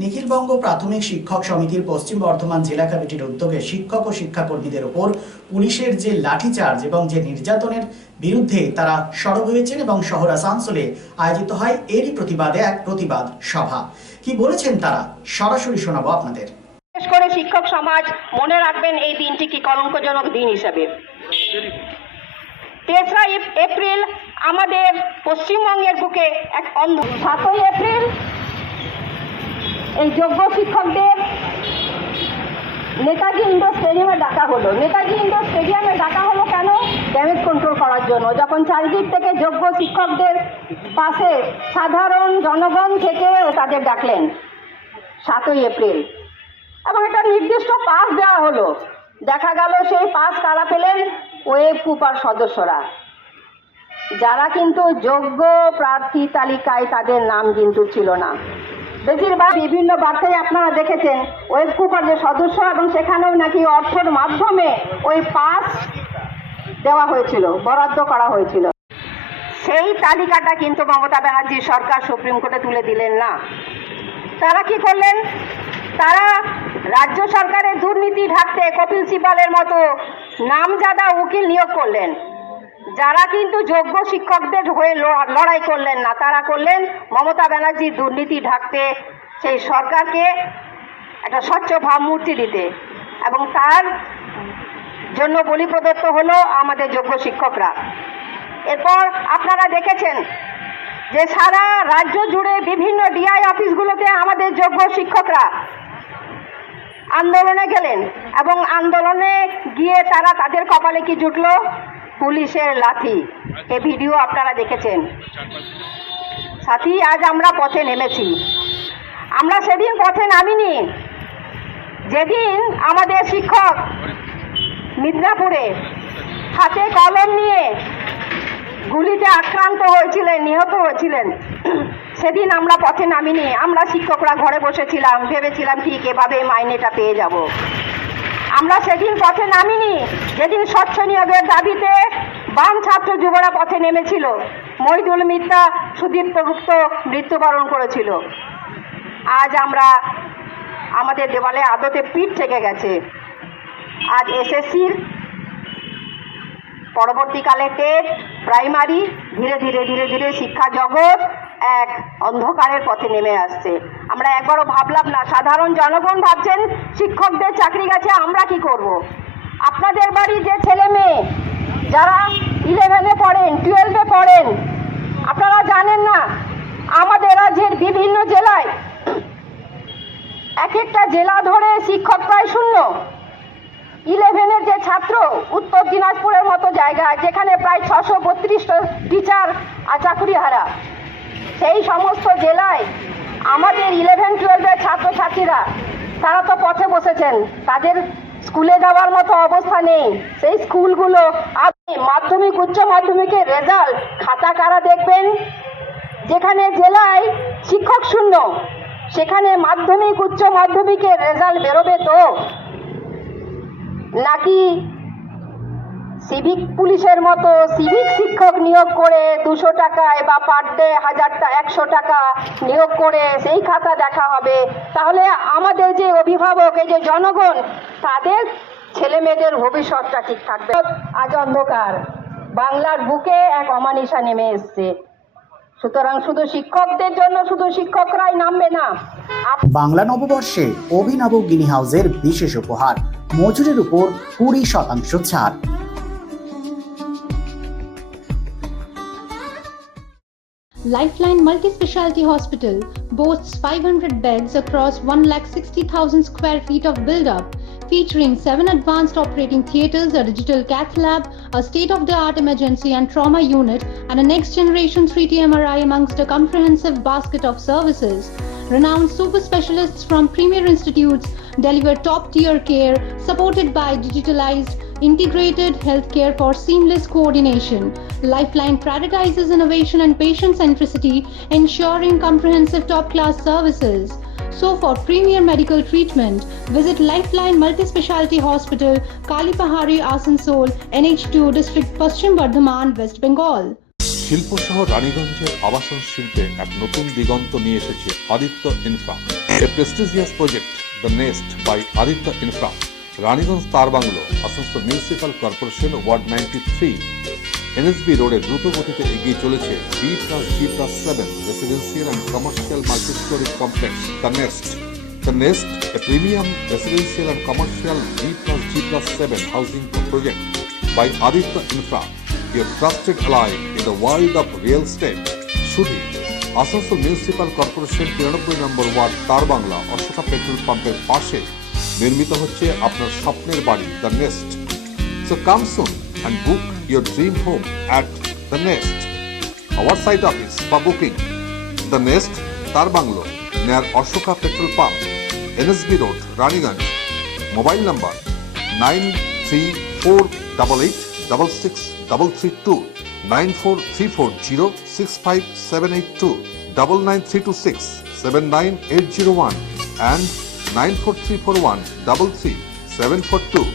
নিখিলবঙ্গ প্রাথমিক শিক্ষক সমিতির পশ্চিম বর্ধমান জেলা কমিটির উদ্যোগে শিক্ষক ও শিক্ষাকর্মীদের ওপর পুলিশের যে লাঠিচার্জ এবং যে নির্যাতনের বিরুদ্ধে তারা সরব হয়েছেন এবং শহর আসানসোলে আয়োজিত হয় এরই প্রতিবাদে এক প্রতিবাদ সভা। কি বলেছেন তারা সরাসরি শোনাবো আপনাদের। বিশেষ করে শিক্ষক সমাজ মনে রাখবেন এই দিনটি কি কলঙ্কজনক দিন হিসেবে। 3রা এপ্রিল আমাদের পশ্চিমবঙ্গের বুকে এক অন্ধ। 7ই এপ্রিল এই যোগ্য শিক্ষকদের নেতাজি ইন্ডোর স্টেডিয়ামে ডাকা হলো। নেতাজি ইন্ডোর স্টেডিয়ামে ডাকা হলো কেন? ড্যামেজ কন্ট্রোল করার জন্য। যখন চারিদিক থেকে যোগ্য শিক্ষকদের পাশে সাধারণ জনগণ থেকে তাদের ডাকলেন 7ই এপ্রিল এবং একটা নির্দিষ্ট পাস দেওয়া হলো। দেখা গেল সেই পাস কারা পেলেন? ওয়েব কুপার সদস্যরা, যারা কিন্তু যোগ্য প্রার্থী তালিকায় তাদের নাম কিন্তু ছিল না। বেশিরভাগ বিভিন্ন বার্তায় আপনারা দেখেছেন ওয়েব কুপার যে সদস্য, এবং সেখানেও নাকি অর্থের মাধ্যমে ওই পাস দেওয়া হয়েছিল, বরাদ্দ করা হয়েছিল। সেই তালিকাটা কিন্তু মমতা ব্যানার্জি সরকার সুপ্রিম কোর্টে তুলে দিলেন না। তারা কি করলেন? তারা রাজ্য সরকারের দুর্নীতি ঢাকতে কপিল সিবালের মতো নামজাদা উকিল নিয়োগ করলেন, যারা কিন্তু যোগ্য শিক্ষকদের হয়ে লড়াই করলেন না। তারা করলেন মমতা ব্যানার্জির দুর্নীতি ঢাকতে সেই সরকারকে একটা স্বচ্ছ ভাবমূর্তি দিতে, এবং তার জন্য বলি প্রদত্ত হলো আমাদের যোগ্য শিক্ষকরা। এরপর আপনারা দেখেছেন যে সারা রাজ্য জুড়ে বিভিন্ন ডিআই অফিসগুলোতে আমাদের যোগ্য শিক্ষকরা আন্দোলনে গেলেন, এবং আন্দোলনে গিয়ে তারা তাদের কপালে কি জুটলো? পুলিশের লাঠি। এই ভিডিও আপনারা দেখেছেন। সাথী, আজ আমরা পথে নেমেছি। আমরা সেদিন পথে নামিনি যেদিন আমাদের শিক্ষক মিদনাপুরে হাতে কলম নিয়ে গুলিতে আক্রান্ত হয়েছিলেন, নিহত হয়েছিলেন। সেদিন আমরা পথে নামিনি। আমরা শিক্ষকরা ঘরে বসেছিলাম, ভেবেছিলাম ঠিক এভাবে মাইনেটা পেয়ে যাব। আমরা সেদিন পথে নামিনি যেদিন স্বচ্ছ নিয়োগের দাবিতে বাম ছাত্র যুবরা পথে নেমেছিল, মহিদুল মিত্রা, সুদীপ্ত গুপ্ত মৃত্যুবরণ করেছিল। আজ আমরা আমাদের দেওয়ালে আদতে পিঠ থেকে গেছে। আজ এসএসসির পরবর্তীকালে টেট, প্রাইমারি, ধীরে ধীরে ধীরে ধীরে শিক্ষা জগৎ এক অন্ধকারের পথে নেমে আসছে। আমরা একবারও ভাবলাম না। সাধারণ জনগণ ভাবছেন শিক্ষকদের চাকরি গেছে, আমরা কি করব? আপনাদের বাড়ির যে ছেলে মেয়ে যারা 11-এ পড়েন, 12-এ পড়েন, আপনারা জানেন না আমাদের রাজ্যের বিভিন্ন জেলায় এক একটা জেলা ধরে শিক্ষক প্রায় শূন্য। 11-এর যে ছাত্র, উত্তর দিনাজপুরের মতো জায়গায় যেখানে প্রায় 632 টিচার আর চাকুরিহারা, সেই সমস্ত জেলায় আমাদের 11-12-এর ছাত্রছাত্রীরা তারা তো পথে বসেছেন। তাদের স্কুলে যাওয়ার মতো অবস্থা নেই। সেই স্কুলগুলো, আপনি মাধ্যমিক উচ্চ মাধ্যমিকের রেজাল্ট খাতা কারা দেখবেন? যেখানে জেলায় শিক্ষক শূন্য, সেখানে মাধ্যমিক উচ্চ মাধ্যমিকের রেজাল্ট বেরোবে তো? নাকি সিভিক পুলিশের মতো সিভিক শিক্ষক নিয়োগ করে 200 টাকায় বা পার ডে 100 টাকা নিয়োগ করে সেই খাতা দেখা হবে? তাহলে আমাদের যে অভিভাবক, এই যে জনগণ, তাদের ছেলে মেয়েদের ভবিষ্যৎটা ঠিক থাকবে? আজ অন্ধকার, বাংলার বুকে এক অমানিসা নেমে এসছে। সুতরাং শুধু শিক্ষকদের জন্য শুধু শিক্ষকরাই নামবে না। বাংলা নববর্ষে অভিনব গিনি হাউসের বিশেষ উপহার, মজুরির উপর 20% ছাড়। Lifeline Multi-Specialty Hospital boasts 500 beds across 1,60,000 square feet of build-up, featuring 7 advanced operating theatres, a digital cath lab, a state-of-the-art emergency and trauma unit, and a next-generation 3D MRI amongst a comprehensive basket of services. Renowned super specialists from premier institutes deliver top-tier care, supported by digitalized, integrated healthcare for seamless coordination. Lifeline prioritizes innovation and patient centricity, ensuring comprehensive top-class services. So for premier medical treatment, visit Lifeline Multi-Specialty Hospital, Kalipahari, Asansol, NH2 District, Paschim Bardhaman, West Bengal. শিল্পশহর রানীগঞ্জের আবাসন শিল্পে এক নতুন দিগন্ত নিয়ে এসেছে Aditya Infra, a prestigious project the Nest by Aditya Infra. Raniganj তার bungalow, Asansol municipal corporation, ward 93, NSB রোডে দ্রুত গতিতে এগিয়ে চলেছে B+G+7 residential and commercial multi storey complex the Nest. The Nest, a premium residential and commercial B+G+7 housing project by Aditya Infra, your trusted ally in the world of real estate. Shudi, Asansol Municipal Corporation 93 number word তার Bangla Ashoka petrol পাম্পের পাশে নির্মিত হচ্ছে আপনার স্বপ্নের বাড়ি the nest. So come soon and book your dream home at the Nest. Our site office for booking the Nest, তার bungalow, near Ashoka Petrol Pump, NSB Road, Raniganj. Mobile number 9348866332, 9434065782, 99326 79801 and 94341 33742.